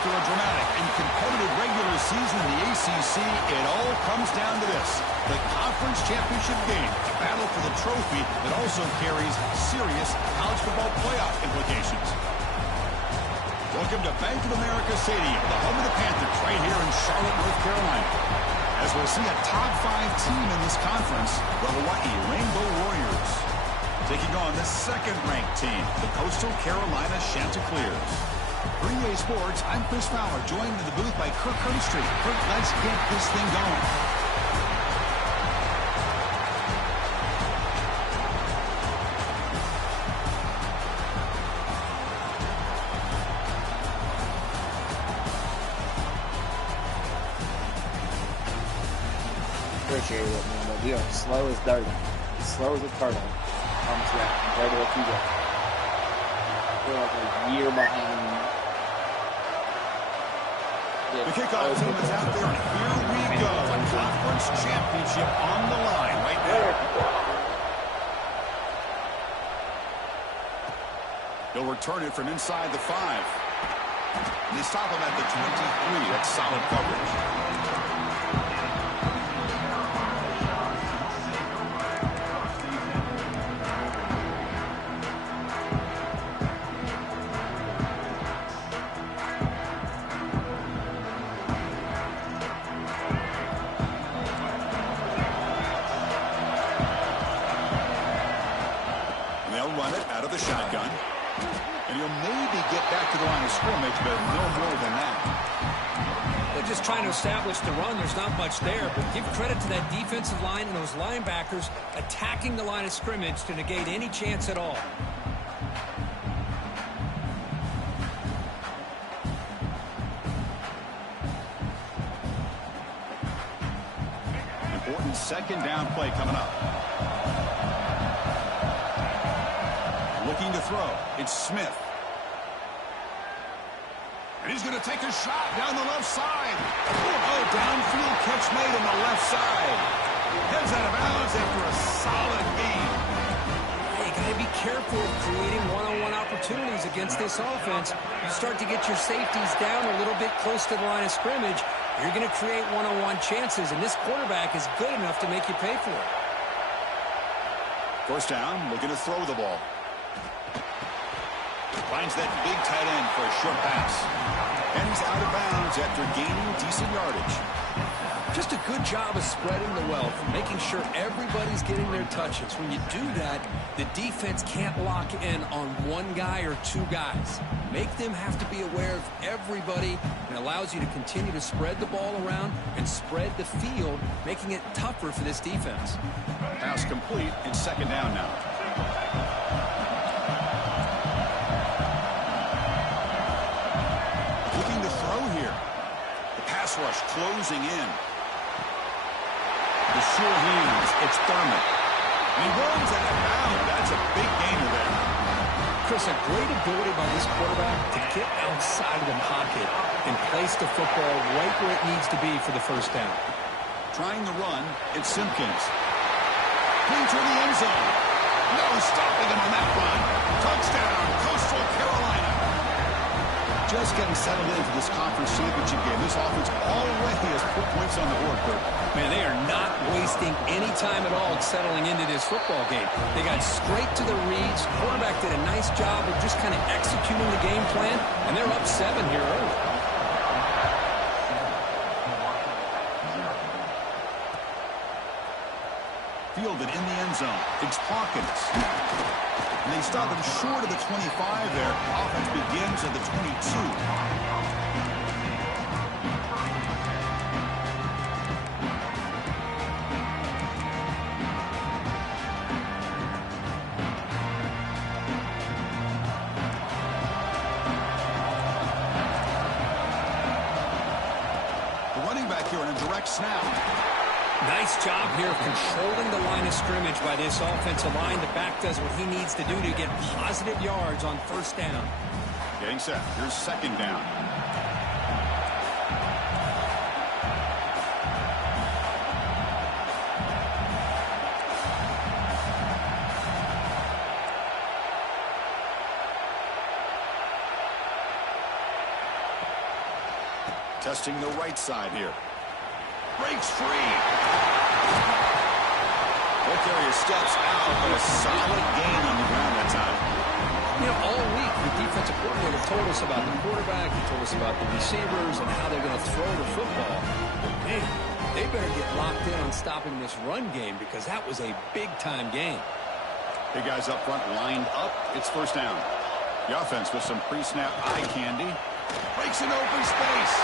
After a dramatic and competitive regular season in the ACC, it all comes down to this: the conference championship game, a battle for the trophy that also carries serious college football playoff implications. Welcome to Bank of America Stadium, the home of the Panthers, right here in Charlotte, North Carolina. As we'll see a top 5 team in this conference, the Hawaii Rainbow Warriors, taking on the second-ranked team, the Coastal Carolina Chanticleers. For EA Sports, I'm Chris Fowler, joined in the booth by Kirk Street. Kirk, let's get this thing going. Appreciate it, man. But we are slow as dirt. Slow as a turtle. Comes back compared to what you got. We're like a year behind. The kickoff team is out there, and here we go. A conference championship on the line right there. He'll return it from inside the 5. And they stop him at the 23. That's solid coverage. Run it out of the shotgun. And he'll maybe get back to the line of scrimmage, but no more than that. They're just trying to establish the run. There's not much there, but give credit to that defensive line and those linebackers attacking the line of scrimmage to negate any chance at all. Important second down play coming up. Looking to throw. It's Smith. And he's going to take a shot down the left side. Oh, downfield catch made on the left side. Heads out of bounds after a solid gain. Hey, you got to be careful of creating one-on-one opportunities against this offense. You start to get your safeties down a little bit close to the line of scrimmage, you're going to create one-on-one chances, and this quarterback is good enough to make you pay for it. First down, looking to throw the ball. Finds that big tight end for a short pass. And he's out of bounds after gaining decent yardage. Just a good job of spreading the wealth, making sure everybody's getting their touches. When you do that, the defense can't lock in on one guy or two guys. Make them have to be aware of everybody, and allows you to continue to spread the ball around and spread the field, making it tougher for this defense. Pass complete. It's second down now. Looking to throw here. The pass rush closing in. The sure hands. It's Thurman. And he runs out of bounds. That's a big gainer there. Chris, a great ability by this quarterback to get outside of the pocket and place the football right where it needs to be for the first down. Trying to run, it's Simpkins. Clean to the end zone. No stopping him on that run. Touchdown, Coastal Carolina. Just getting settled in for this conference championship game. This offense already has put points on the board, Kirk. Man, they are not wasting wasting any time at all settling into this football game. They got straight to the reads. Quarterback did a nice job of just kind of executing the game plan, and they're up 7 here early. Fielded in the end zone. It's Hawkins. And they stop him short of the 25 there. Offense begins at the 22. Here on a direct snap. Nice job here of controlling the line of scrimmage by this offensive line. The back does what he needs to do to get positive yards on first down. Getting set. Here's second down. Testing the right side here. Breaks free. Both area steps out, but a solid gain on the ground that time. You know, all week, the defensive coordinator told us about the quarterback. He told us about the receivers and how they're going to throw the football. But, man, they better get locked in on stopping this run game because that was a big-time game. Big guys up front lined up. It's first down. The offense with some pre-snap eye candy. Breaks an open space.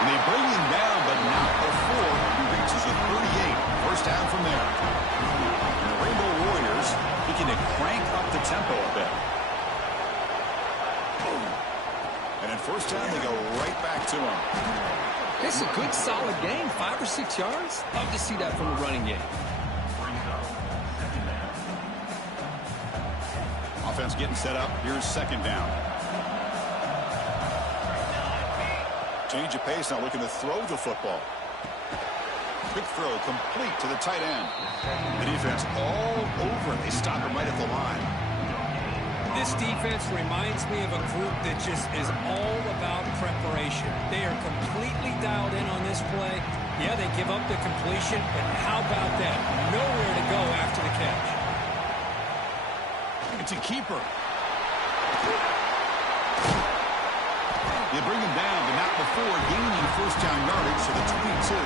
And they bring him down, but not before he reaches the 38. First down from there. And the Rainbow Warriors looking to crank up the tempo a bit. And at first down, they go right back to him. It's a good, solid game. 5 or 6 yards. Love to see that from the running game. Offense getting set up. Here's second down. Change of pace, now looking to throw the football. Quick throw, complete to the tight end. The defense all over it. They stop him right at the line. This defense reminds me of a group that just is all about preparation. They are completely dialed in on this play. Yeah, they give up the completion, but how about that? Nowhere to go after the catch. It's a keeper. They bring him down, but not before gaining first down yardage to the 22.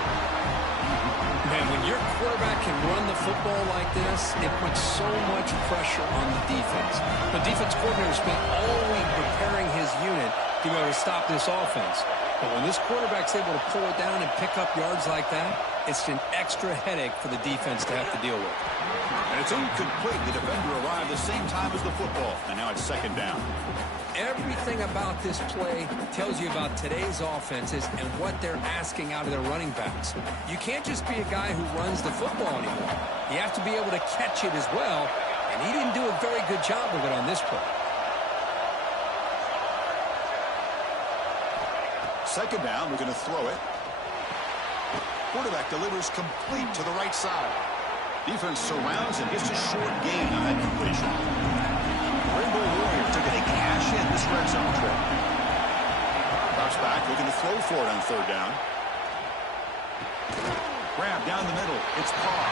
Man, when your quarterback can run the football like this, it puts so much pressure on the defense. The defense coordinator spent all week preparing his unit to be able to stop this offense. But when this quarterback's able to pull it down and pick up yards like that, it's an extra headache for the defense to have to deal with. And it's incomplete. The defender arrived the same time as the football, and now it's second down. Everything about this play tells you about today's offenses and what they're asking out of their running backs. You can't just be a guy who runs the football anymore. You have to be able to catch it as well, and he didn't do a very good job of it on this play. Second down, we're going to throw it. Quarterback delivers complete to the right side. Defense surrounds him, just a short gain on that completion. Rainbow Warriors took a cash in this red zone trip. Drops back, looking to throw for it on third down. Grab down the middle. It's Paul.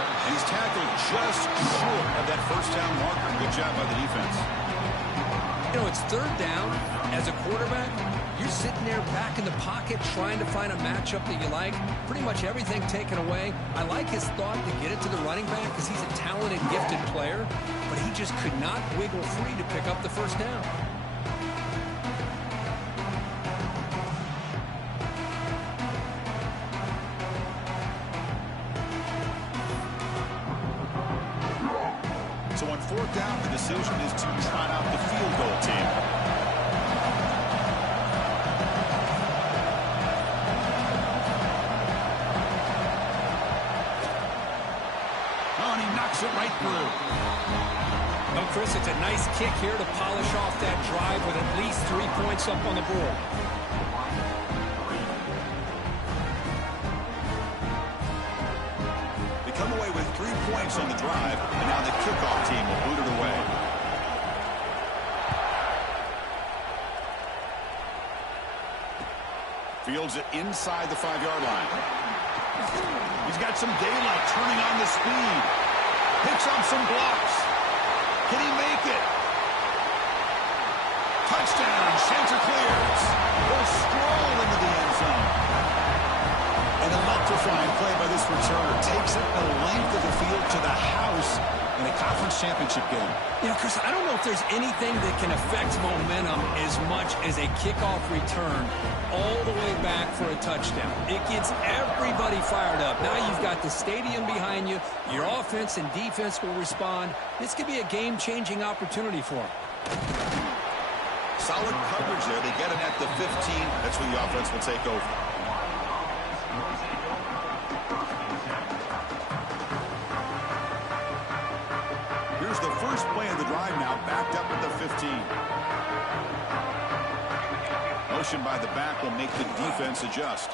And he's tackled just short of that first down marker. Good job by the defense. You know, it's third down. As a quarterback, you're sitting there back in the pocket trying to find a matchup that you like. Pretty much everything taken away. I like his thought to get it to the running back because he's a talented, gifted player. But he just could not wiggle free to pick up the first down. So on fourth down, the decision is to trot out the field goal team. It right through. Well, Chris, it's a nice kick here to polish off that drive with at least 3 points up on the board. They come away with 3 points on the drive, and now the kickoff team will boot it away. Fields it inside the 5-yard line. He's He's got some daylight, turning on the speed. Picks up some blocks. Can he make it? Touchdown. Shanter clears. Will stroll into the end zone. An electrifying play by this returner. Takes it the length of the field to the house in a conference championship game. You know, Chris, I don't know if there's anything that can affect momentum as much as a kickoff return all the way back for a touchdown. It gets everybody fired up. Now you've got the stadium behind you. Your offense and defense will respond. This could be a game-changing opportunity for them. Solid coverage there. They get it at the 15. That's where the offense will take over. Here's the first play of the drive now, backed up at the 15. Motion by the back will make the defense adjust.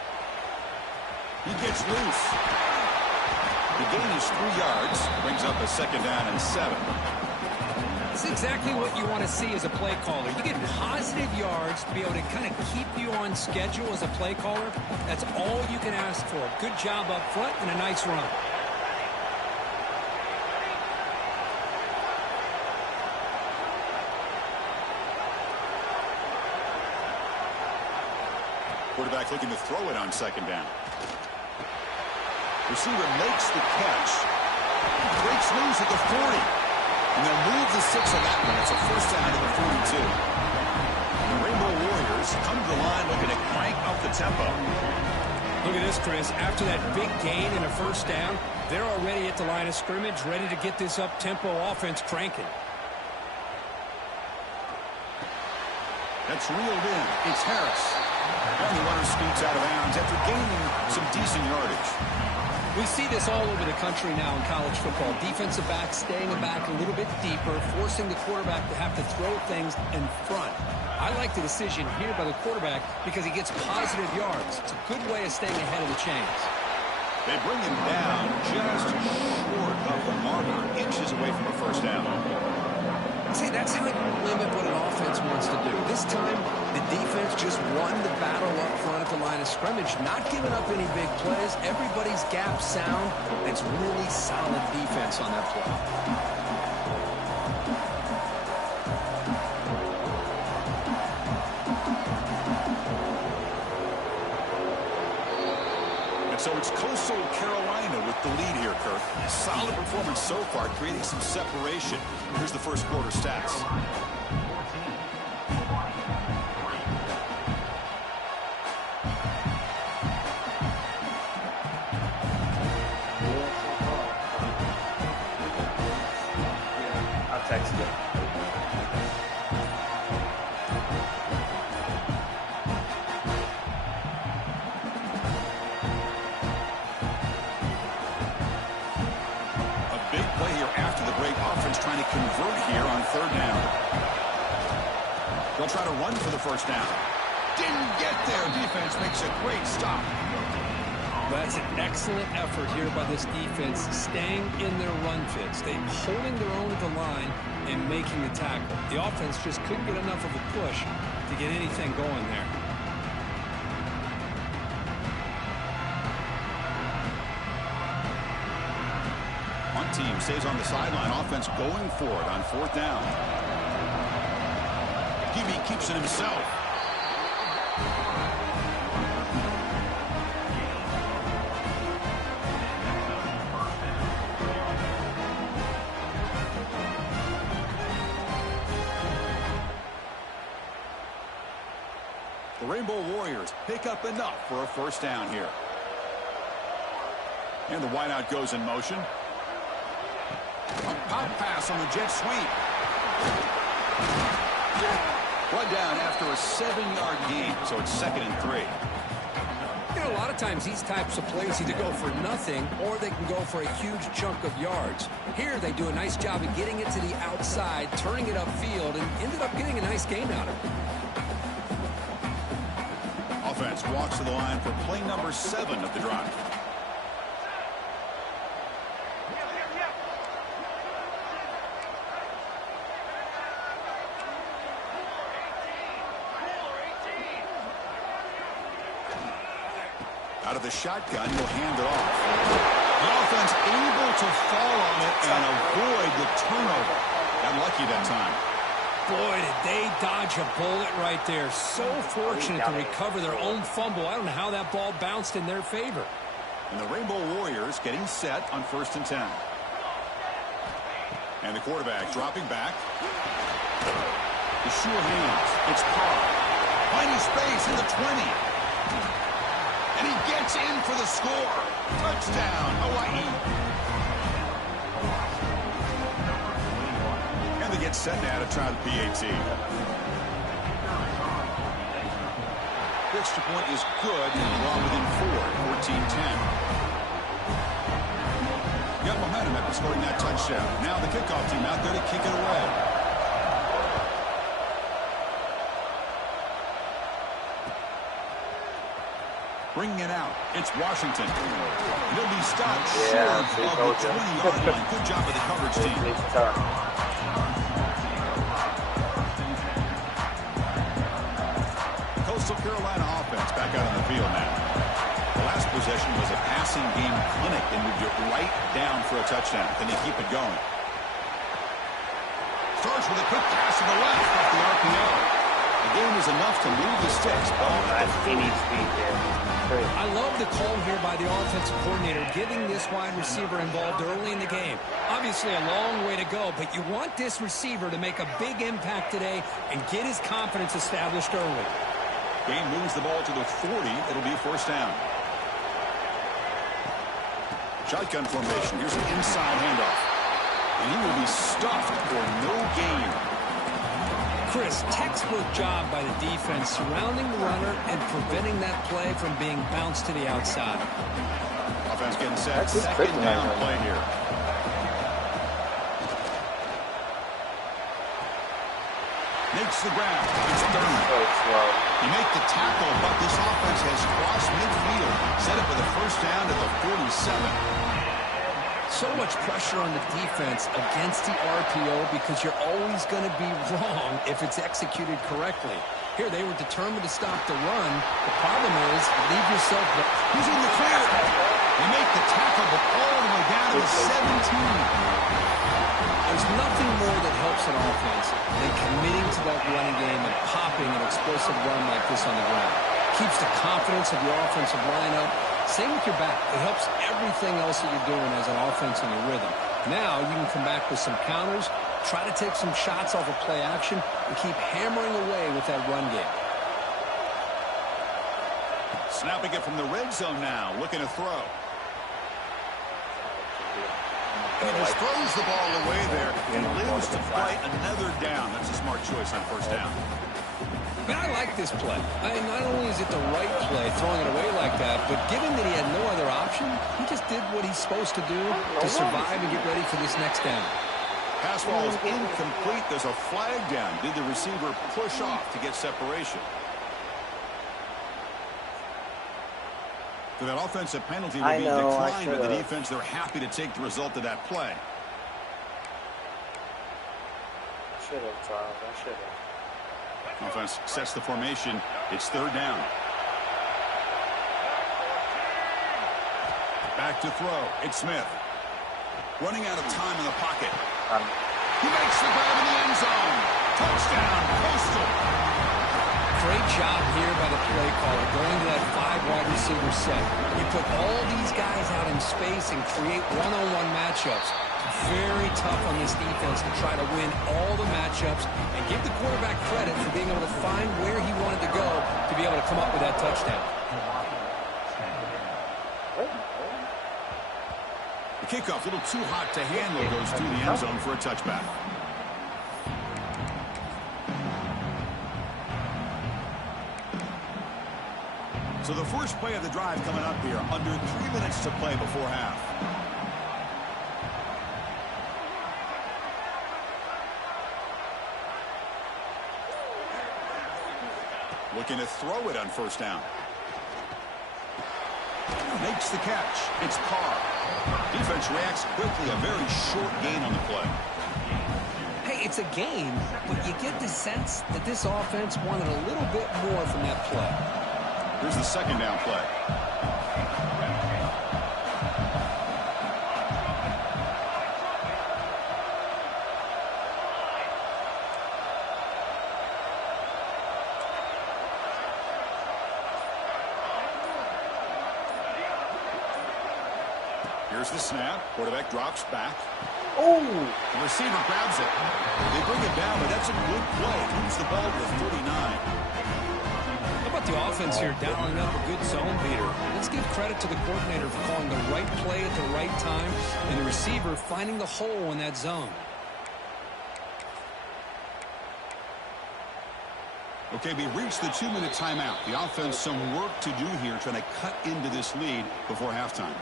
He gets loose. The gain is 3 yards. Brings up a second down and 7. It's exactly what you want to see as a play caller. You get positive yards to be able to kind of keep you on schedule as a play caller. That's all you can ask for. Good job up front and a nice run. Quarterback looking to throw it on second down. Receiver makes the catch. Breaks loose at the 40. And they'll move the 6 on that one. It's a first down to the 42. The Rainbow Warriors come to the line looking to crank up the tempo. Look at this, Chris. After that big gain and a first down, they're already at the line of scrimmage, ready to get this up-tempo offense cranking. That's reeled in. It's Harris. And the runner scoots out of bounds after gaining some decent yardage. We see this all over the country now in college football. Defensive backs staying back a little bit deeper, forcing the quarterback to have to throw things in front. I like the decision here by the quarterback because he gets positive yards. It's a good way of staying ahead of the chains. They bring him down just short of the marker, inches away from a first down. See, that's how you limit what an offense wants to do. This time, the defense just won the battle up front at the line of scrimmage, not giving up any big plays. Everybody's gap sound. It's really solid defense on that play. And so it's Coastal Carolina with the lead here, Kirk. Solid performance so far, creating some separation. Here's the first quarter stats. I'll text you. Trying to convert here on third down. They'll try to run for the first down. Didn't get there. Defense makes a great stop. That's an excellent effort here by this defense, staying in their run fits. They're holding their own at the line and making the tackle. The offense just couldn't get enough of a push to get anything going there. Team stays on the sideline. Offense going for it on fourth down. QB keeps it himself. The Rainbow Warriors pick up enough for a first down here. And the wideout goes in motion. A pop pass on the jet sweep. One down after a 7-yard gain, so it's 2nd and 3. You know, a lot of times these types of plays either go for nothing or they can go for a huge chunk of yards. Here they do a nice job of getting it to the outside, turning it upfield, and ended up getting a nice gain out of it. Offense walks to the line for play number 7 of the drive. Out of the shotgun, he'll hand it off. to fall on it and avoid the turnover. Got lucky that time. Boy, did they dodge a bullet right there. So fortunate to recover their own fumble. I don't know how that ball bounced in their favor. And the Rainbow Warriors getting set on 1st and 10. And the quarterback dropping back. The sure hands. It's Carr. Finding space in the 20. And he gets in for the score. Touchdown, Hawaii. And they get set now to try the PAT. The extra point is good and draw within 4, 14-10. Got momentum after scoring that touchdown. Now the kickoff team out there to kick it away. Bringing it out. It's Washington. He'll be stopped short of the 20-yard line. Good job of the coverage team. Coastal Carolina offense back out on the field now. The last possession was a passing game clinic and moved it right down for a touchdown. Can they keep it going? Starts with a quick pass to the left off the RPO. The game is enough to move the sticks. I love the call here by the offensive coordinator, getting this wide receiver involved early in the game. Obviously a long way to go, but you want this receiver to make a big impact today and get his confidence established early. Game moves the ball to the 40. It'll be 1st down. Shotgun formation. Here's an inside handoff. And he will be stuffed for no gain. Chris, textbook job by the defense surrounding the runner and preventing that play from being bounced to the outside. Offense getting set. Second down play here. Makes the grab. It's third. You make the tackle, but this offense has crossed midfield. Set up with a 1st down at the 47. So much pressure on the defense against the RPO because you're always going to be wrong if it's executed correctly. Here, they were determined to stop the run. The problem is, leave yourself... He's in the clear. They make the tackle, but all the way down to the 17. There's nothing more that helps an offense than committing to that running game and popping an explosive run like this on the ground. Keeps the confidence of the offensive line up. Same with your back. It helps everything else that you're doing as an offense in your rhythm. Now you can come back with some counters, try to take some shots off of play action, and keep hammering away with that run game. Snapping it from the red zone now, looking to throw. He just throws the ball away there and lives to fight another down. That's a smart choice on 1st down. Man, I like this play. Not only is it the right play, throwing it away like that, but given that he had no other option, he just did what he's supposed to do to survive and get ready for this next down. Pass ball is incomplete. There's a flag down. Did the receiver push off to get separation? So that offensive penalty will be declined by the defense. They're happy to take the result of that play. Should have, Charles. I should have. Offense sets the formation. It's 3rd down. Back to throw. It's Smith. Running out of time in the pocket. He makes the grab in the end zone. Touchdown, Coastal. Great job here by the play caller, going to that 5 wide receiver set. You put all these guys out in space and create one-on-one matchups. Very tough on this defense to try to win all the matchups and give the quarterback credit for being able to find where he wanted to go to be able to come up with that touchdown. The kickoff a little too hot to handle, goes through the end zone for a touchback. So the first play of the drive coming up here, under 3 minutes to play before half. Looking to throw it on 1st down. Makes the catch. It's Carr. Defense reacts quickly. A very short gain on the play. Hey, it's a gain, but you get the sense that this offense wanted a little bit more from that play. Here's the 2nd down play. Here's the snap. Quarterback drops back. Oh! The receiver grabs it. They bring it down, but that's a good play. Moves the ball to the 39. How about the offense here dialing up a good zone beater? Let's give credit to the coordinator for calling the right play at the right time and the receiver finding the hole in that zone. Okay, we reached the 2-minute timeout. The offense some work to do here trying to cut into this lead before halftime.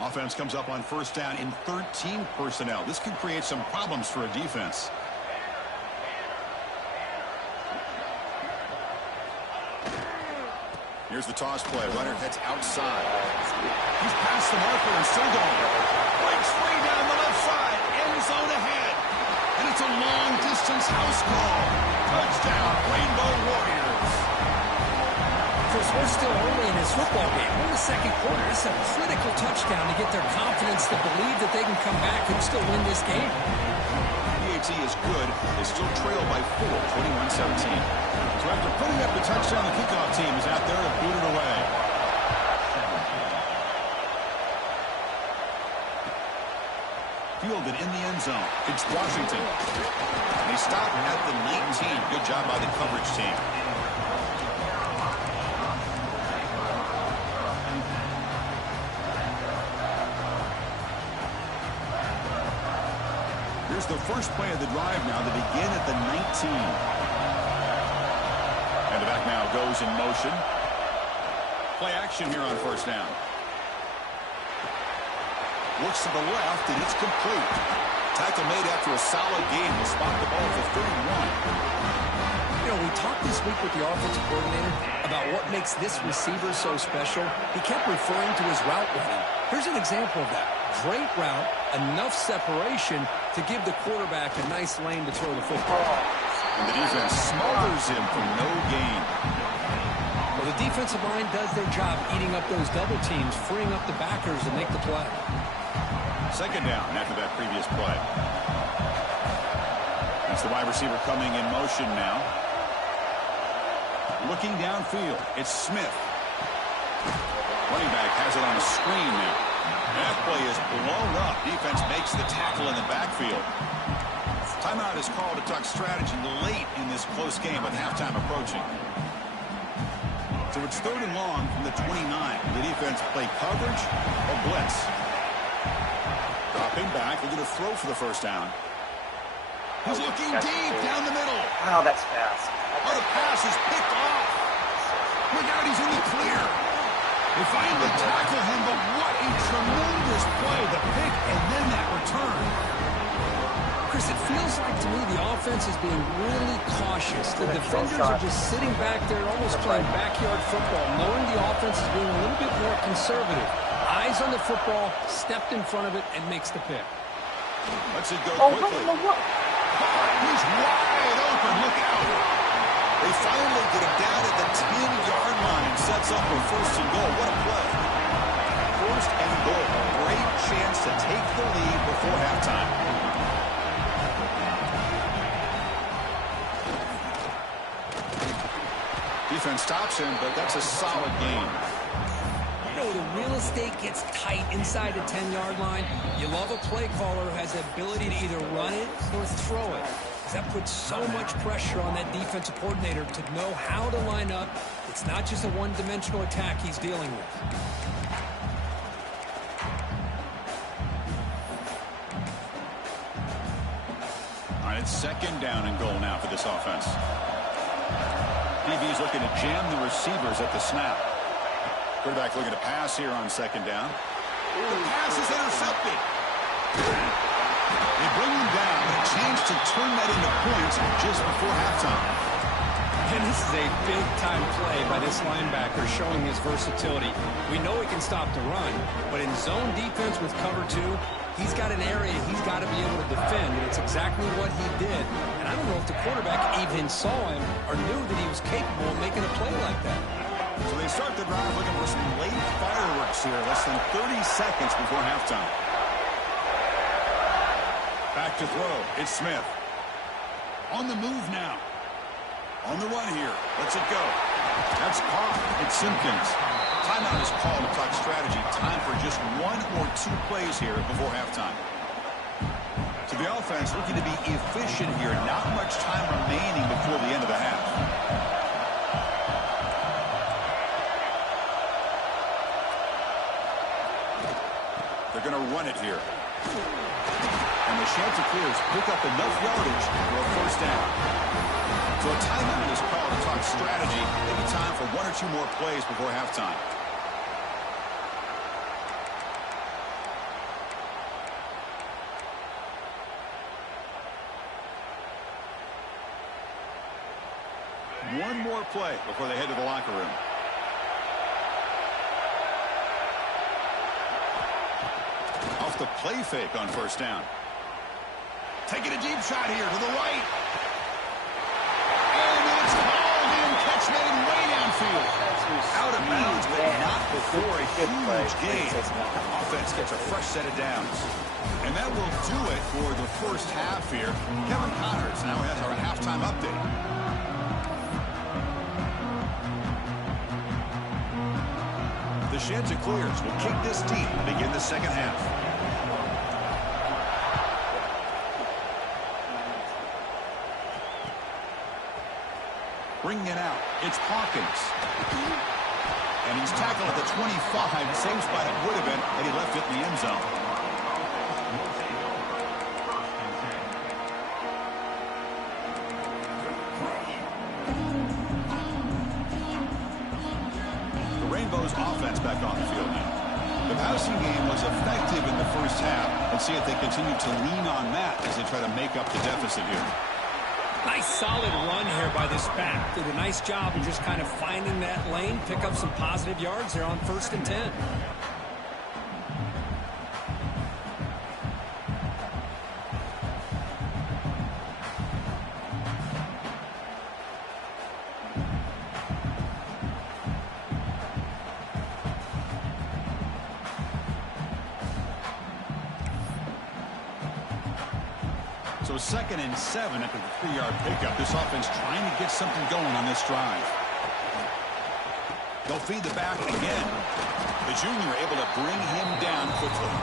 Offense comes up on first down in 13 personnel. This can create some problems for a defense. Here's the toss play. Runner heads outside. He's past the marker and still going. Breaks free down the left side. End zone ahead. And it's a long-distance house call. Touchdown, Rainbow Warriors. Chris, we're still early in this football game. We're in the second quarter. This is a critical touchdown to get their confidence to believe that they can come back and still win this game. PAT is good. They still trail by 4, 21-17. So after putting up the touchdown, the kickoff team is out there to boot it away. Fielded in the end zone. It's Washington. They stop at the 19. Good job by the coverage team. Here's the first play of the drive now to begin at the 19. And the back now goes in motion. Play action here on first down. Looks to the left, and it's complete. Tackle made after a solid game. Will spot the ball for 31. You know, we talked this week with the offensive coordinator about what makes this receiver so special. He kept referring to his route running. Here's an example of that. Great route, enough separation to give the quarterback a nice lane to throw the football. And the defense smothers him for no gain. Well, the defensive line does their job eating up those double teams, freeing up the backers to make the play. Second down after that previous play. That's the wide receiver coming in motion now. Looking downfield, it's Smith. Running back has it on a screen now. That play is blown up. Defense makes the tackle in the backfield. Timeout is called to talk strategy late in this close game with halftime approaching. So it's 3rd and long from the 29. The defense play coverage or blitz. Dropping back, looking to throw for the first down. He's looking deep down the middle. Wow, that's fast. Oh, the pass is picked off. Look out, he's in the clear. They finally tackle him, but what a tremendous play. The pick and then that return. Chris, it feels like to me the offense is being really cautious. The defenders are just sitting back there almost playing backyard football, knowing the offense is being a little bit more conservative. Eyes on the football, stepped in front of it, and makes the pick. Lets it go quickly. He's wide open. Look out. They finally get him down at the 10-yard line. Sets up for 1st and goal. What a play. 1st and goal. Great chance to take the lead before halftime. Defense stops him, but that's a solid game. You know, the real estate gets tight inside the 10-yard line. You love a play caller who has the ability to either run it or throw it. That puts so much pressure on that defensive coordinator to know how to line up. It's not just a one-dimensional attack he's dealing with. All right, it's 2nd down and goal now for this offense. DB's looking to jam the receivers at the snap. Quarterback looking to pass here on 2nd down. The pass is intercepted. They bring him down, but a chance to turn that into points just before halftime. And this is a big-time play by this linebacker showing his versatility. We know he can stop the run, but in zone defense with cover 2, he's got an area he's got to be able to defend, and it's exactly what he did. And I don't know if the quarterback even saw him or knew that he was capable of making a play like that. So they start the drive looking for some late fireworks here, less than 30 seconds before halftime. Back to throw. It's Smith. On the move now. On the run here. Lets it go. That's caught. It's Simpkins. Timeout is called to talk strategy. Time for just 1 or 2 plays here before halftime. So the offense looking to be efficient here. Not much time remaining before the end of the half. They're going to run it here. And the Chanticleers pick up enough yardage for a first down. So a timeout is called to talk strategy. Maybe time for 1 or 2 more plays before halftime. One more play before they head to the locker room. Off the play fake on first down. Taking a deep shot here to the right. And it's hauled in. Catch made way downfield. Out of bounds, but not before a huge gain. Offense gets a fresh set of downs. And that will do it for the first half here. Kevin Connors now has our halftime update. The Chanticleers will kick this deep and begin the second half. Bringing it out, it's Hawkins. And he's tackled at the 25, same spot it would have been had he left it in the end zone. The Rainbows offense back on the field now. The passing game was effective in the first half. Let's see if they continue to lean on that as they try to make up the deficit here. Nice solid run here by this back. Did a nice job of just kind of finding that lane, pick up some positive yards there on 1st and 10. So 2nd and 7 after the 3-yard pickup. This offense trying to get something going on this drive. They'll feed the back again. The junior able to bring him down quickly.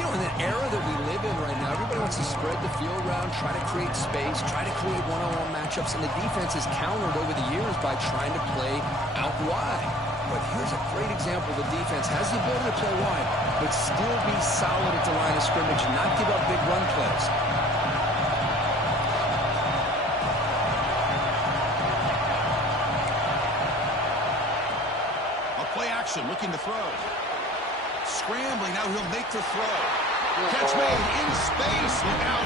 You know, in the era that we live in right now, everybody wants to spread the field around, try to create space, try to create one-on-one matchups, and the defense is countered over the years by trying to play out wide. But here's a great example. The defense has the ability to play wide, but still be solid at the line of scrimmage and not give up big run plays. Looking to throw. Scrambling. Now he'll make the throw. Catch made in space. Look out.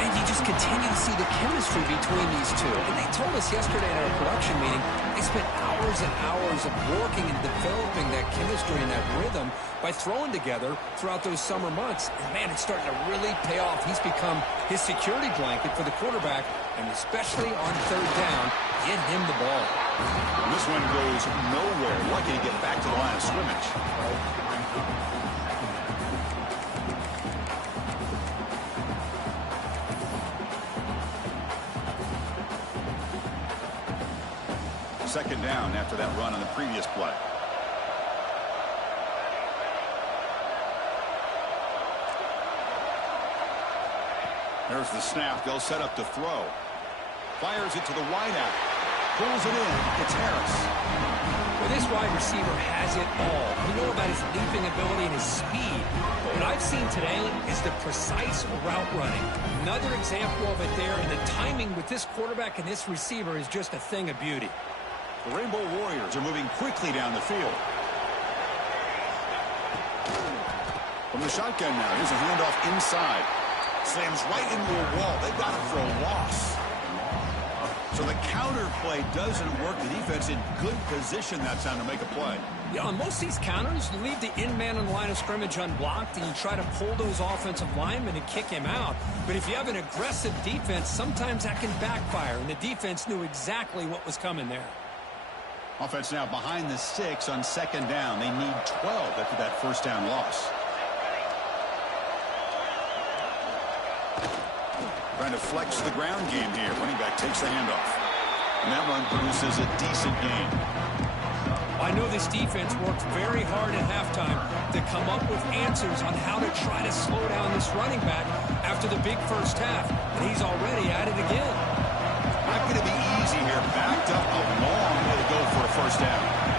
And you just continue to see the chemistry between these two. And they told us yesterday in our production meeting, they spent hours and hours of working and developing that chemistry and that rhythm by throwing together throughout those summer months. And, man, it's starting to really pay off. He's become his security blanket for the quarterback, and especially on 3rd down, get him the ball. This one goes nowhere. Lucky to get back to the line of scrimmage. Second down after that run on the previous play. There's the snap. They'll set up to throw. Fires it to the wideout. Pulls it in. It's Harris. Well, this wide receiver has it all. We know about his leaping ability and his speed. But what I've seen today is the precise route running. Another example of it there, and the timing with this quarterback and this receiver is just a thing of beauty. The Rainbow Warriors are moving quickly down the field. From the shotgun now, here's a handoff inside. Slams right into a wall. They've got him for a loss. So the counter play doesn't work. The defense in good position that time to make a play. You know, on most of these counters, you leave the in man on the line of scrimmage unblocked, and you try to pull those offensive linemen and kick him out. But if you have an aggressive defense, sometimes that can backfire, and the defense knew exactly what was coming there. Offense now behind the 6 on 2nd down. They need 12 after that first down loss. Trying to flex the ground game here. Running back takes the handoff. And that run produces a decent gain. I know know this defense worked very hard at halftime to come up with answers on how to try to slow down this running back after the big first half, and he's already at it again. Not going to be easy here. Backed up a long way to go for a first down.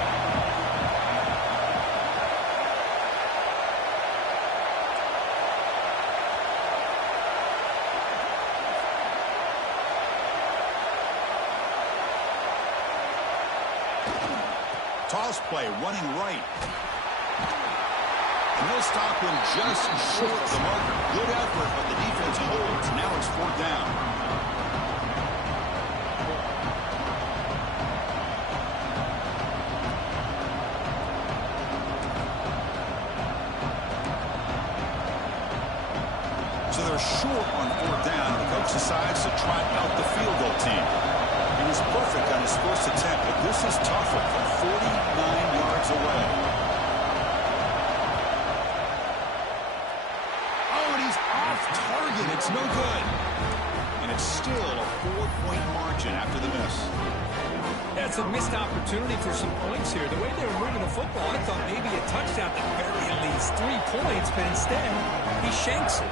Toss play, running right. And they'll stop him just short of the marker. Good effort, but the defense holds. Now it's 4th down. So they're short on 4th down. The coach decides to trot out the field goal team. He was perfect on his first attempt, but this is tougher from 49 yards away. Oh, and he's off target. It's no good. And it's still a 4-point margin after the miss. That's a missed opportunity for some points here. The way they were moving the football, I thought maybe a touchdown at the very least 3 points, but instead he shanks it.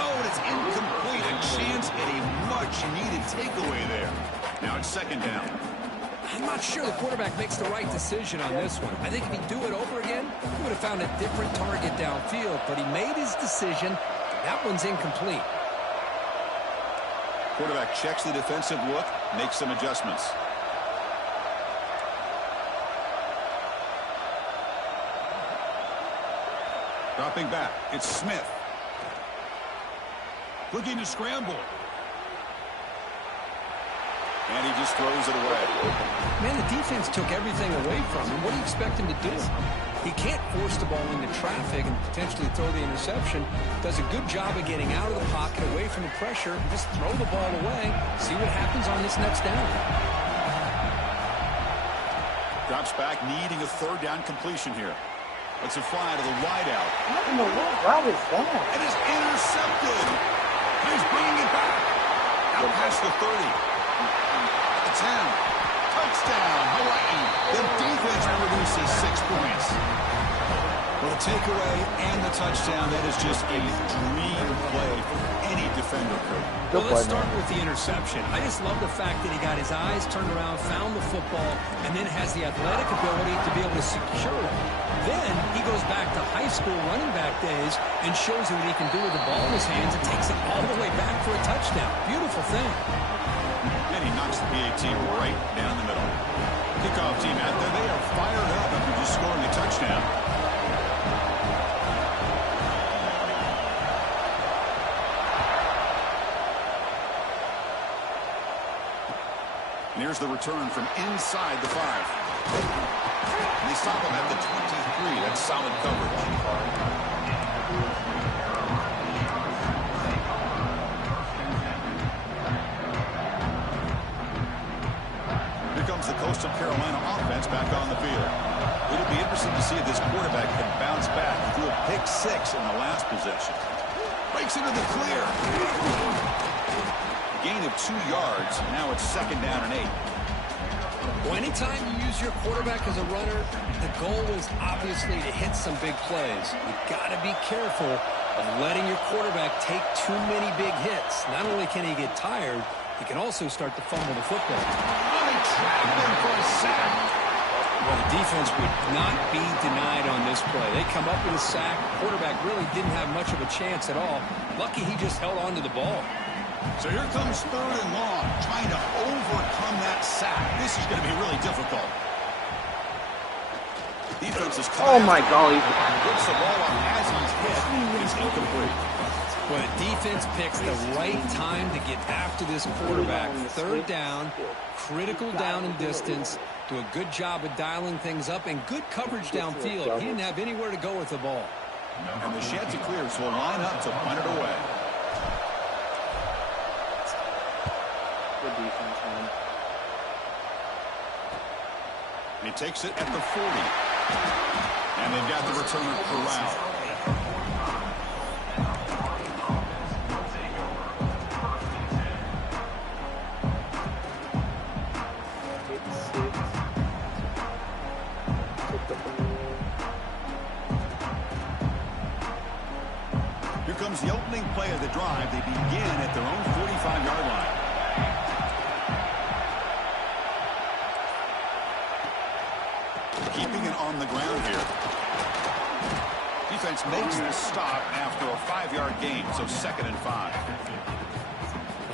Oh, and it's incomplete. A chance at a much-needed takeaway there. Now it's 2nd down. I'm not sure the quarterback makes the right decision on this one. I think if he'd do it over again, he would have found a different target downfield, but he made his decision. That one's incomplete. Quarterback checks the defensive look, makes some adjustments. Dropping back, it's Smith. Looking to scramble. And he just throws it away. Man, the defense took everything away from him. What do you expect him to do? He can't force the ball into traffic and potentially throw the interception. Does a good job of getting out of the pocket, away from the pressure, and just throw the ball away. See what happens on this next down. Drops back, needing a 3rd down completion here. Let's it fly to the wideout. What in the world? How is that? It is intercepted. He's bringing it back. Out past the 30. The 10. Touchdown, Hawaii. The defense produces 6 points. Well, the takeaway and the touchdown, that is just a dream play for any defender could. Well, let's start with the interception. I just love the fact that he got his eyes turned around, found the football, and then has the athletic ability to be able to secure it. Then he goes back to high school running back days and shows you what he can do with the ball in his hands and takes it all the way back for a touchdown. Beautiful thing. And he knocks the PAT right down the middle. Kickoff team out there, they are fired up after just scoring a touchdown. And here's the return from inside the 5. And they stop him at the 23. That's solid coverage. Here comes the Coastal Carolina offense back on the field. It'll be interesting to see if this quarterback can bounce back. He threw a pick 6 in the last possession. Breaks into the clear. Gain of 2 yards. Now it's 2nd down and 8. Well, anytime you use your quarterback as a runner, the goal is obviously to hit some big plays. You've got to be careful of letting your quarterback take too many big hits. Not only can he get tired, he can also start to fumble the football. They trap him for a sack. Well, the defense would not be denied on this play. They come up with a sack. Quarterback really didn't have much of a chance at all. Lucky he just held on to the ball. So here comes 3rd and long, trying to overcome that sack. This is going to be really difficult. Defense is Oh my golly. Puts the ball up as he's hit. It's incomplete. Well, the defense picks the right time to get after this quarterback. 3rd down, critical down and distance. Do a good job of dialing things up and good coverage downfield. He didn't have anywhere to go with the ball. And the Chanticleers will line up to punt it away. Good defense, man. He takes it at the 40. And they've got the returner corralled. Here comes the opening play of the drive. They begin at their own 45-yard line. Keeping it on the ground here. Defense makes the stop after a 5-yard gain, so 2nd and 5.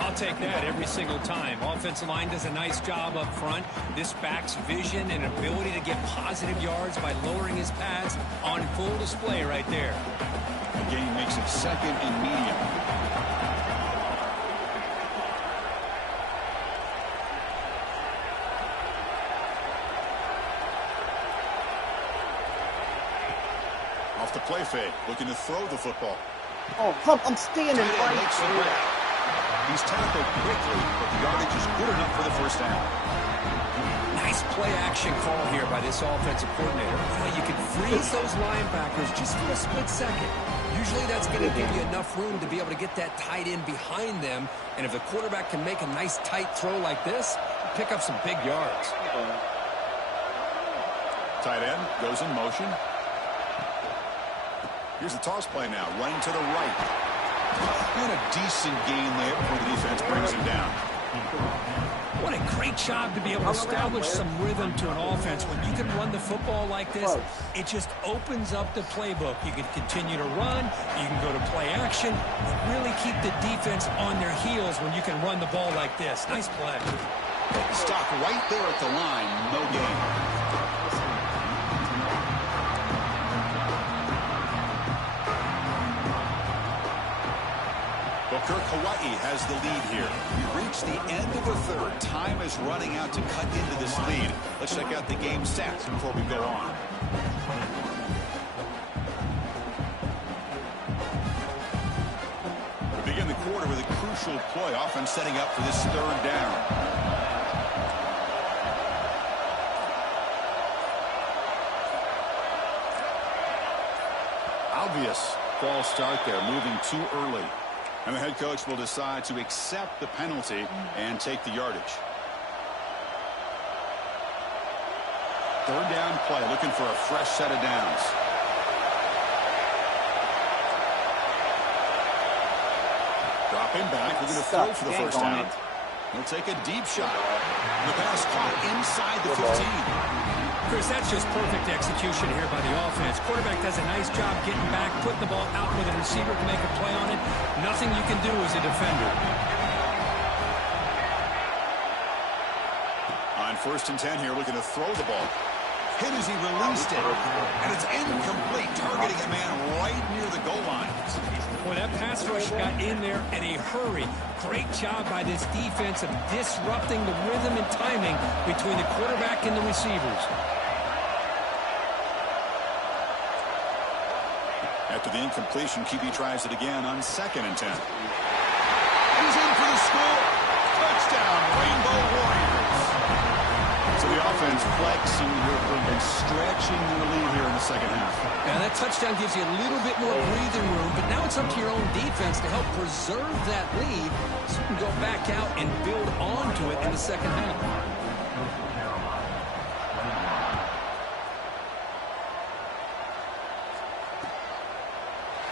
I'll take that every single time. Offensive line does a nice job up front. This back's vision and ability to get positive yards by lowering his pads on full display right there. The gain makes it 2nd and medium. Off the play fake, looking to throw the football. Oh, come! I'm standing right there. He's tackled quickly, but the yardage is good enough for the first down. Nice play action call here by this offensive coordinator. You can freeze those linebackers just for a split second. Usually that's going to give you enough room to be able to get that tight end behind them. And if the quarterback can make a nice tight throw like this, pick up some big yards. Tight end goes in motion. Here's the toss play now, running to the right. And a decent gain there before the defense brings him down. What a great job to be able to establish some rhythm to an offense. When you can run the football like this, it just opens up the playbook. You can continue to run, you can go to play action, and really keep the defense on their heels when you can run the ball like this. Nice play. Stop right there at the line, no gain. Kirk Hawaii has the lead here. We reach the end of the third. Time is running out to cut into this lead. Let's check out the game stats before we go on. We begin the quarter with a crucial play, offense setting up for this 3rd down. Obvious false start there, moving too early. And the head coach will decide to accept the penalty and take the yardage. 3rd down play, looking for a fresh set of downs. Dropping back, looking to throw for the first down. He'll take a deep shot. The pass caught inside the 15. Chris, that's just perfect execution here by the offense. Quarterback does a nice job getting back, putting the ball out where the receiver can make a play on it. Nothing you can do as a defender. On 1st and 10 here, looking to throw the ball. Hit as he released it. And it's incomplete, targeting a man right near the goal line. Boy, that pass rush got in there in a hurry. Great job by this defense of disrupting the rhythm and timing between the quarterback and the receivers. After the incompletion, QB tries it again on 2nd and 10. He's in for the score. Touchdown, Rainbow Warriors. So the offense flexing and stretching their lead here in the 2nd half. Now that touchdown gives you a little bit more breathing room, but now it's up to your own defense to help preserve that lead so you can go back out and build onto it in the 2nd half.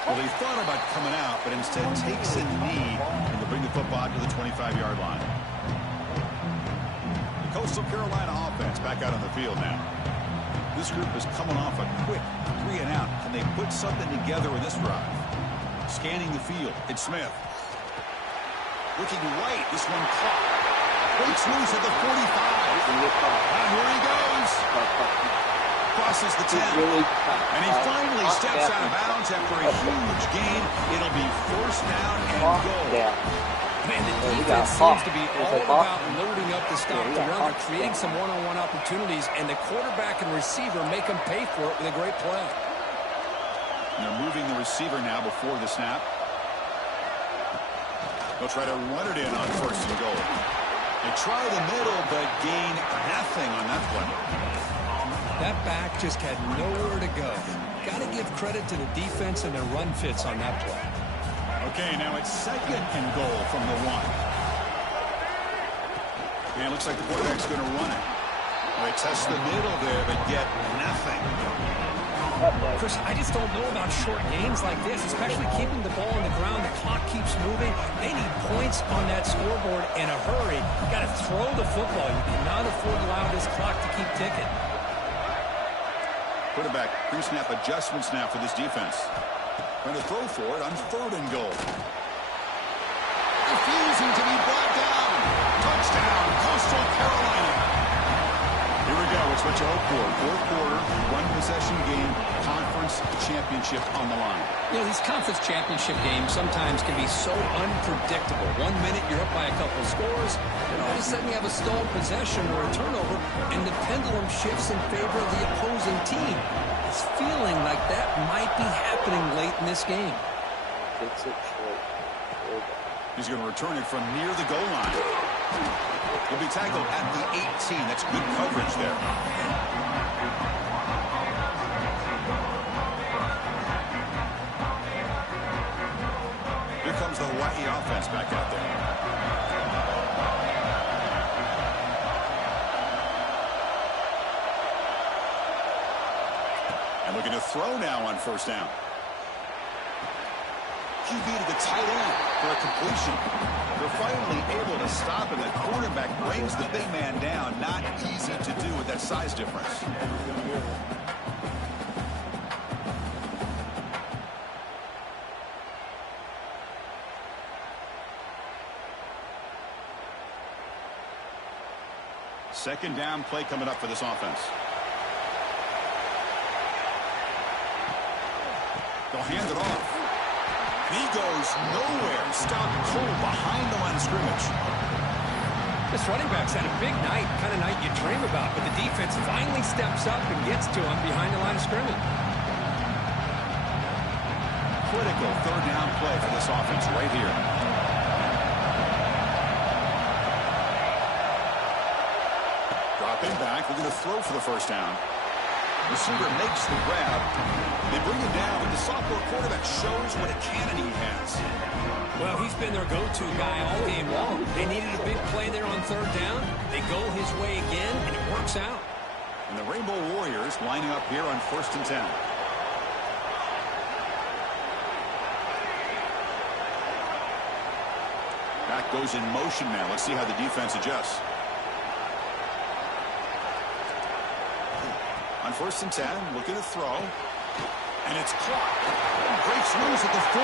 Well, he thought about coming out, but instead takes a knee and will bring the football to the 25-yard line. The Coastal Carolina offense back out on the field now. This group is coming off a quick 3-and-out. Can they put something together in this drive? Scanning the field, it's Smith. Looking right, this one caught. Breaks loose at the 45. And here he goes. Crosses the 10. And he finally steps out of bounds after a huge gain. It'll be 1st down and goal. Man, the defense seems to be all about loading up the stop to run, or creating some one-on-one opportunities, and the quarterback and receiver make them pay for it with a great play. And they're moving the receiver now before the snap. They'll try to run it in on 1st and goal. They try the middle, but gain nothing on that play. That back just had nowhere to go. Got to give credit to the defense and their run fits on that play. Okay, now it's 2nd and goal from the 1. And it looks like the quarterback's going to run it. They test the middle there, but get nothing. Chris, I just don't know about short games like this, especially keeping the ball on the ground. The clock keeps moving. They need points on that scoreboard in a hurry. You got to throw the football. You cannot afford to allow this clock to keep ticking. Quarterback pre-snap adjustments now for this defense. Trying to throw for it on 3rd and goal. Refusing to be brought down. Touchdown, Coastal Carolina. Here we go. It's what you hope for. 4th quarter, 1-possession game, conference championship on the line. You know, these conference championship games sometimes can be so unpredictable. 1 minute you're up by a couple of scores, and all of a sudden you have a stalled possession or a turnover, and the pendulum shifts in favor of the opposing team. It's feeling like that might be happening late in this game. Takes it short. He's going to return it from near the goal line. He'll be tackled at the 18. That's good coverage there. Here comes the Hawaii offense back out there. And looking to throw now on 1st down. QB to the tight end for a completion. They're finally able to stop him. The quarterback brings the big man down. Not easy to do with that size difference. Second down play coming up for this offense. They'll hand it off. He goes nowhere. Stopped cold behind the line of scrimmage. This running back's had a big night, kind of night you dream about, but the defense finally steps up and gets to him behind the line of scrimmage. Critical 3rd down play for this offense right here. Dropping back, we're going to throw for the 1st down. Receiver makes the grab. They bring him down, but the sophomore quarterback shows what a cannon he has. Well, he's been their go-to guy all game long. They needed a big play there on 3rd down. They go his way again, and it works out. And the Rainbow Warriors lining up here on 1st and 10. Back goes in motion now. Let's see how the defense adjusts. On 1st and 10, looking to throw. And it's caught. Breaks loose at the 40.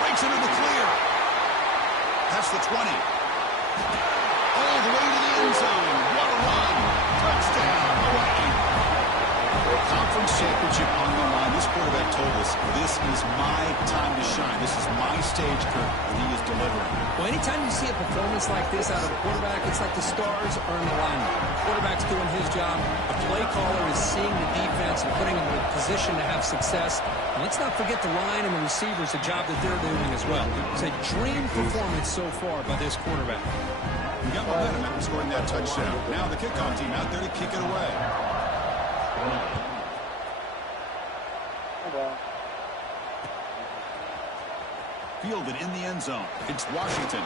Breaks into the clear. That's the 20. All the way to the end zone. What a run. Touchdown, Hawaii. Conference championship on the line. This quarterback told us, this is my time to shine. This is my stage, Kurt, and he is delivering. Well, anytime you see a performance like this out of a quarterback, it's like the stars are in alignment. The quarterback's doing his job. The play caller is seeing the defense and putting them in a position to have success. And let's not forget the line and the receivers, the job that they're doing as well. It's a dream performance so far by this quarterback. We got momentum after scoring that touchdown. Now the kickoff team out there to kick it away. Fielded in the end zone. It's Washington.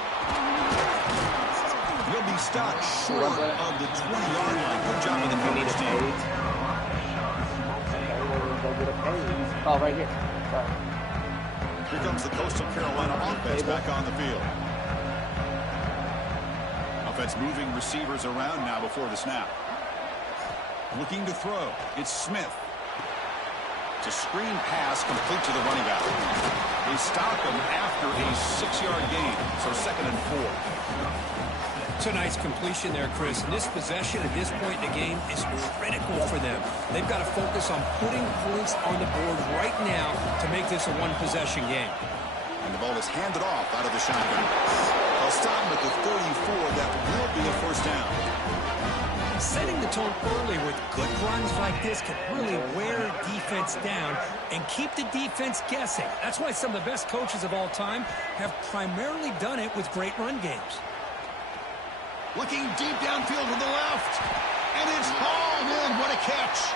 He'll be stopped short of the 20-yard line. Good job of the coverage team. Oh, right here. Sorry. Here comes the Coastal Carolina offense back on the field. Offense moving receivers around now before the snap. Looking to throw. It's Smith. It's a screen pass complete to the running back. They stop him after a 6-yard gain, so 2nd and 4. It's a nice completion there, Chris. And this possession at this point in the game is critical for them. They've got to focus on putting points on the board right now to make this a 1-possession game. And the ball is handed off out of the shotgun. They'll stop him at the 34. That will be a 1st down. Setting the tone early with good runs like this can really wear defense down and keep the defense guessing. That's why some of the best coaches of all time have primarily done it with great run games. Looking deep downfield to the left. And it's hauled in. What a catch.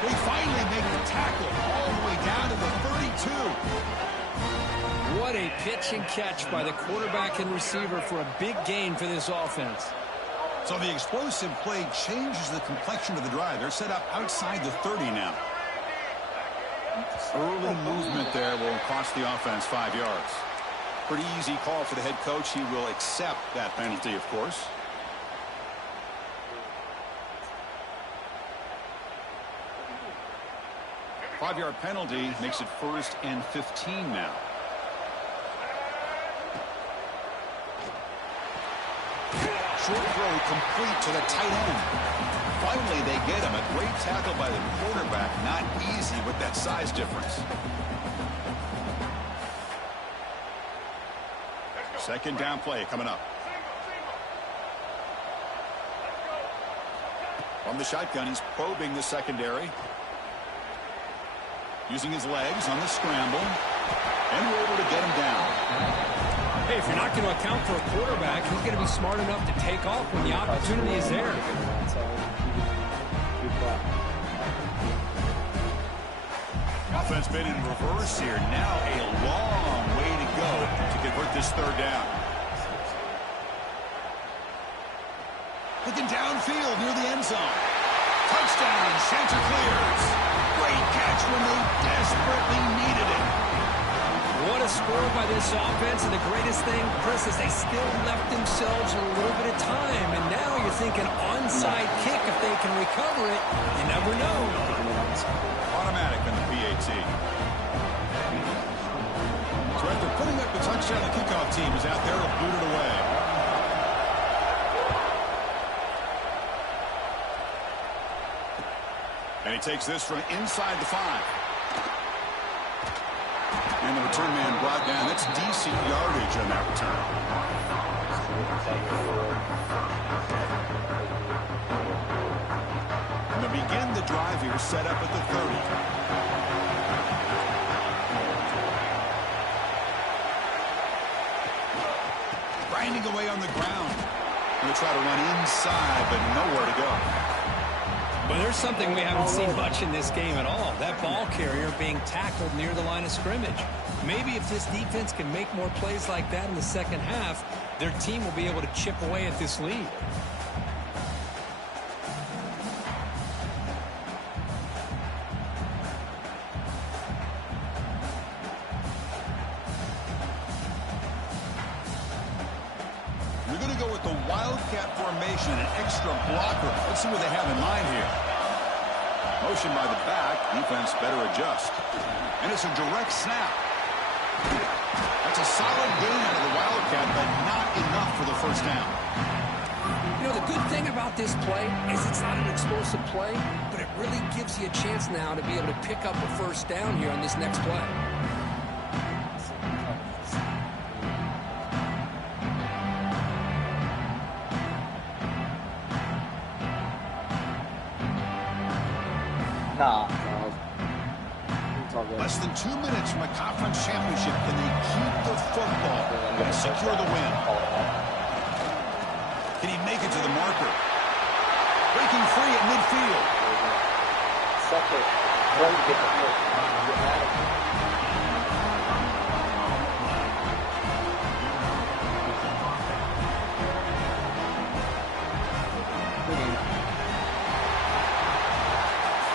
They finally make the tackle all the way down to the 32. What a pitch and catch by the quarterback and receiver for a big gain for this offense. So the explosive play changes the complexion of the drive. They're set up outside the 30 now. Early movement there will cost the offense 5 yards. Pretty easy call for the head coach. He will accept that penalty, of course. Five-yard penalty makes it 1st and 15 now. Short throw complete to the tight end. Finally, they get him. A great tackle by the quarterback. Not easy with that size difference. Second down play coming up. From the shotgun, he's probing the secondary. Using his legs on the scramble. And we're able to get him down. Hey, if you're not going to account for a quarterback, he's going to be smart enough to take off when the opportunity is there. Offense been in reverse here. Now a long way to go to convert this third down. Looking downfield near the end zone. Touchdown, Chanticleers. Great catch when they desperately needed it. What a score by this offense, and the greatest thing, Chris, is they still left themselves a little bit of time, and now you're thinking onside kick if they can recover it. You never know. Automatic on the PAT. So after putting up the touchdown, the kickoff team is out there to boot it away. And he takes this from inside the 5. And the return man brought down. That's decent yardage on that return. And to begin the drive here, set up at the 30. Grinding away on the ground. Going to try to run inside, but nowhere to go. But there's something we haven't seen much in this game at all. That ball carrier being tackled near the line of scrimmage. Maybe if this defense can make more plays like that in the second half, their team will be able to chip away at this lead. We're going to go with the Wildcat formation, an extra blocker. Let's see what they have in mind here. Motion by the back. Defense better adjust. And it's a direct snap. That's a solid gain out of the Wildcat, but not enough for the first down. You know, the good thing about this play is it's not an explosive play, but it really gives you a chance now to be able to pick up a first down here on this next play. Less than 2 minutes from a conference championship. Can they keep the football and secure the win? Can he make it to the marker? Breaking free at midfield. Second, run to get the first.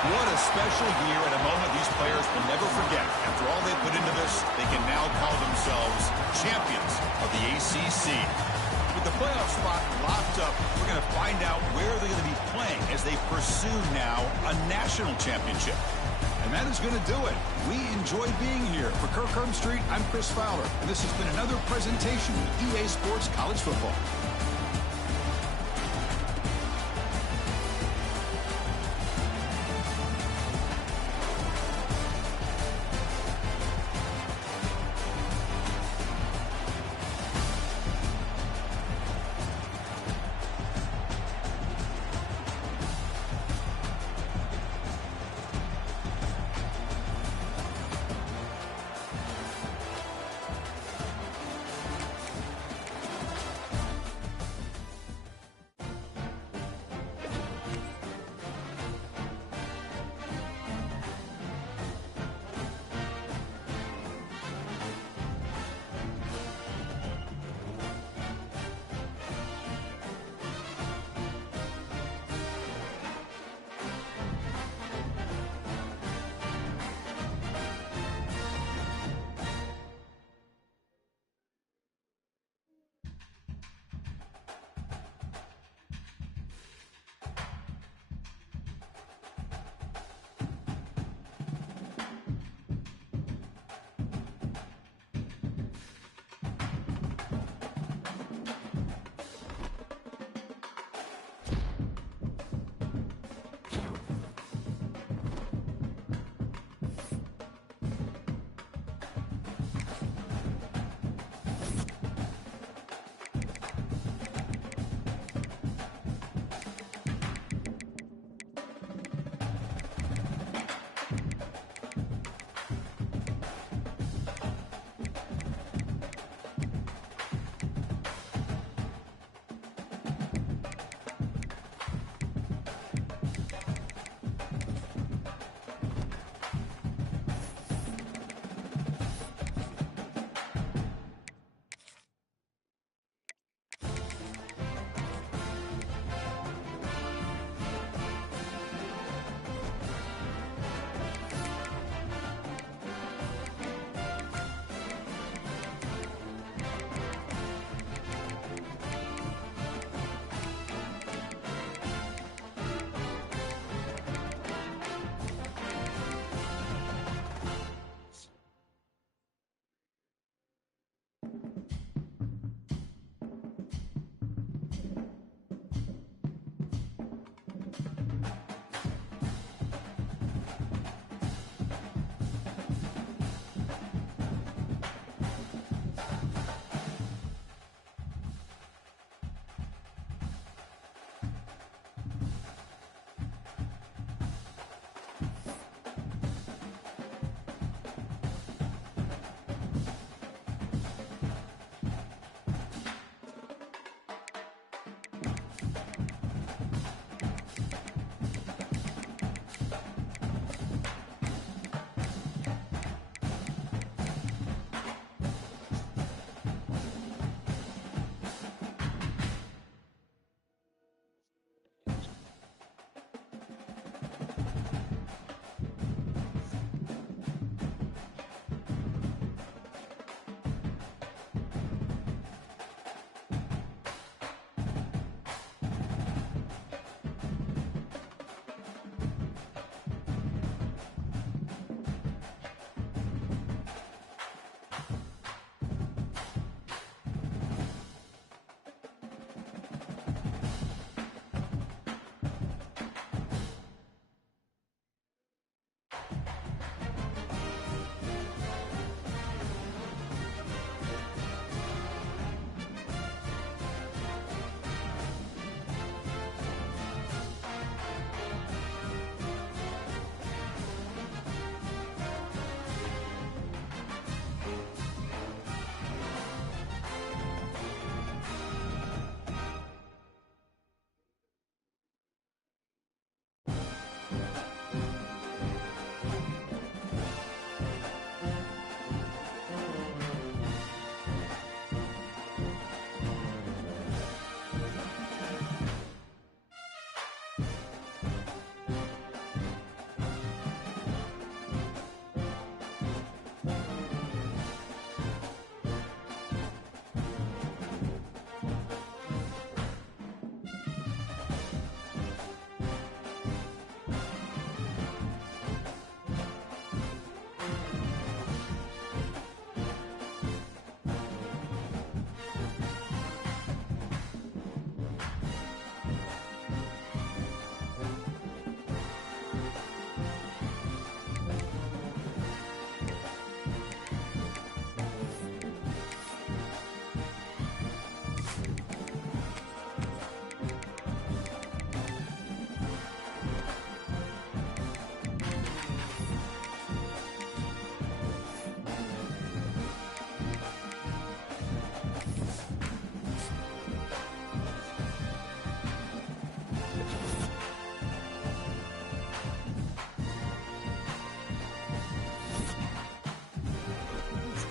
What a special year and a moment these players will never forget. After all they put into this, they can now call themselves champions of the ACC. With the playoff spot locked up, we're going to find out where they're going to be playing as they pursue now a national championship. And that is going to do it. We enjoy being here. For Kirk Street, I'm Chris Fowler, and this has been another presentation of EA Sports College Football.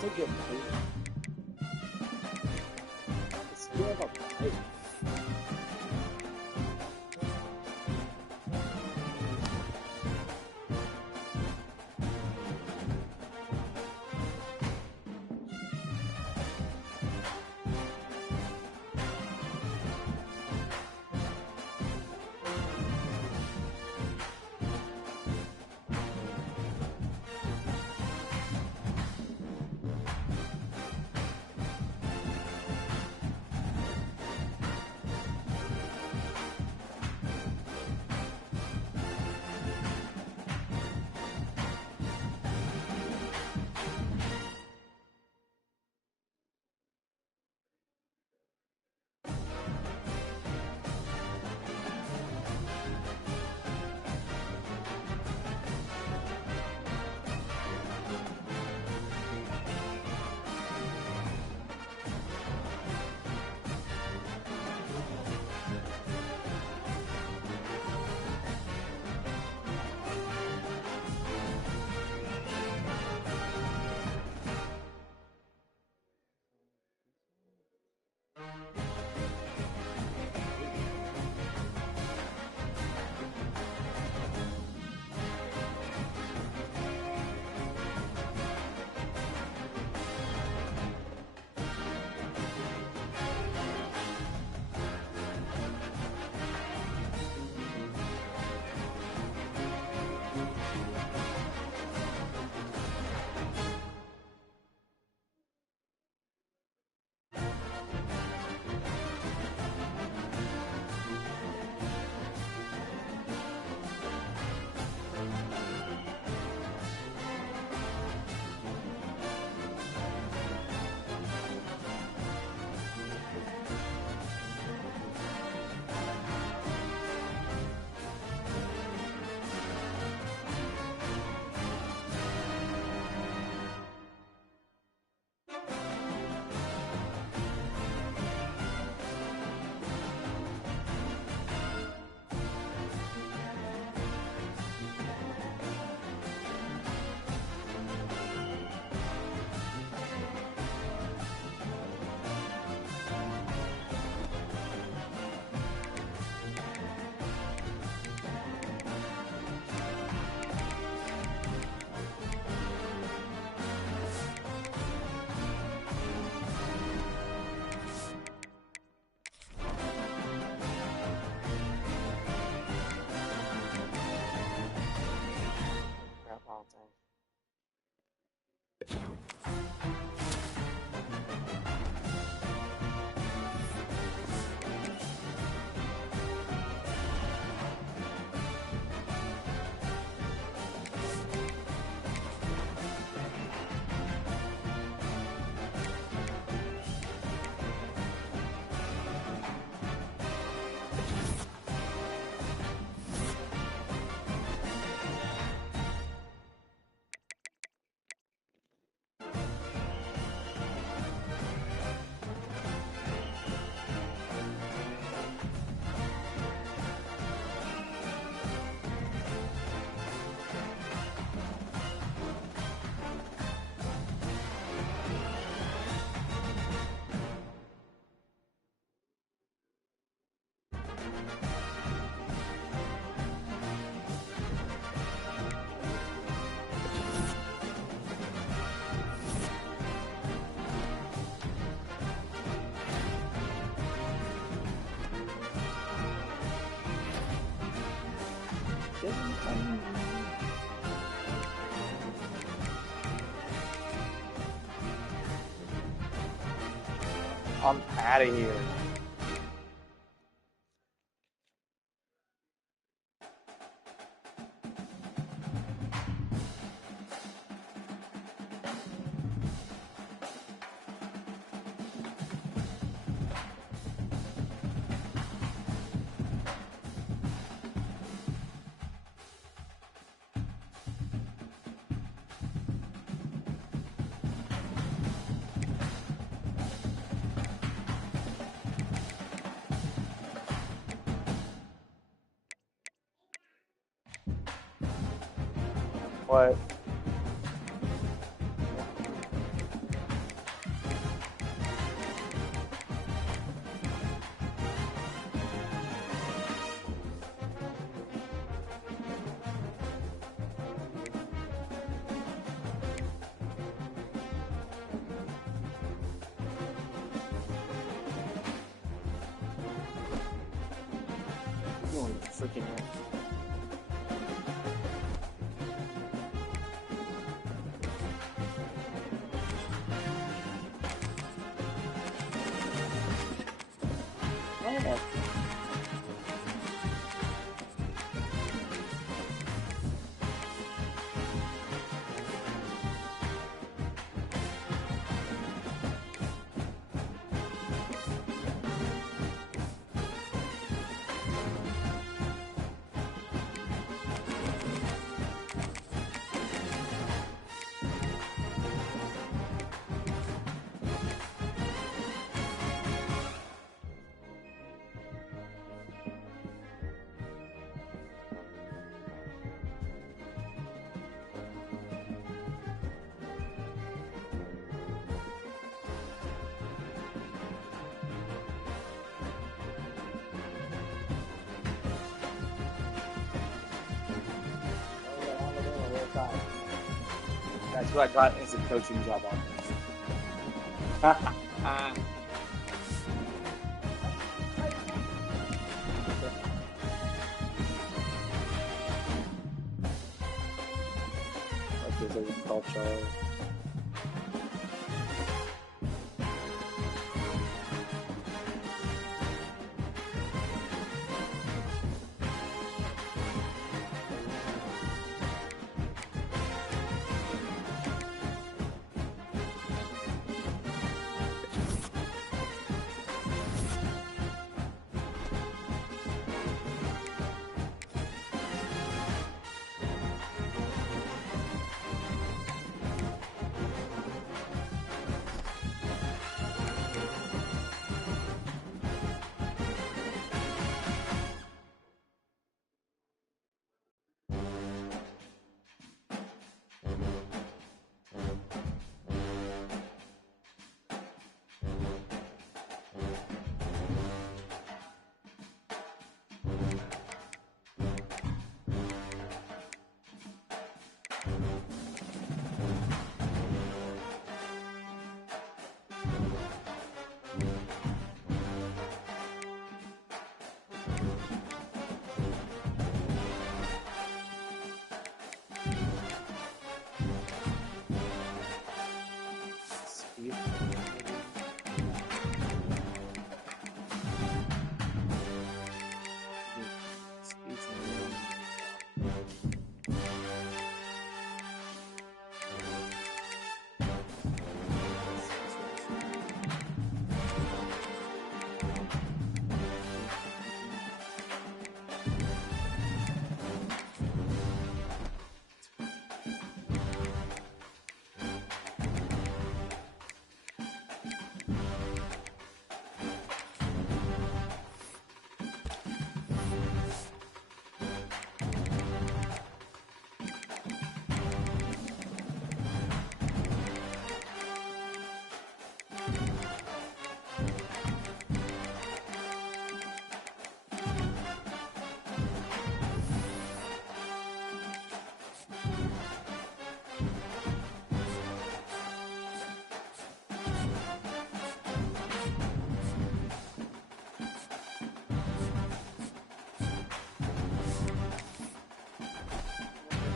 still get paid. It's still have a pipe. I'm out of here. What? freaking hell. Oh. That's what I got as a coaching job offer. Like there's a culture.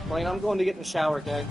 Like, I'm going to get in the shower, okay?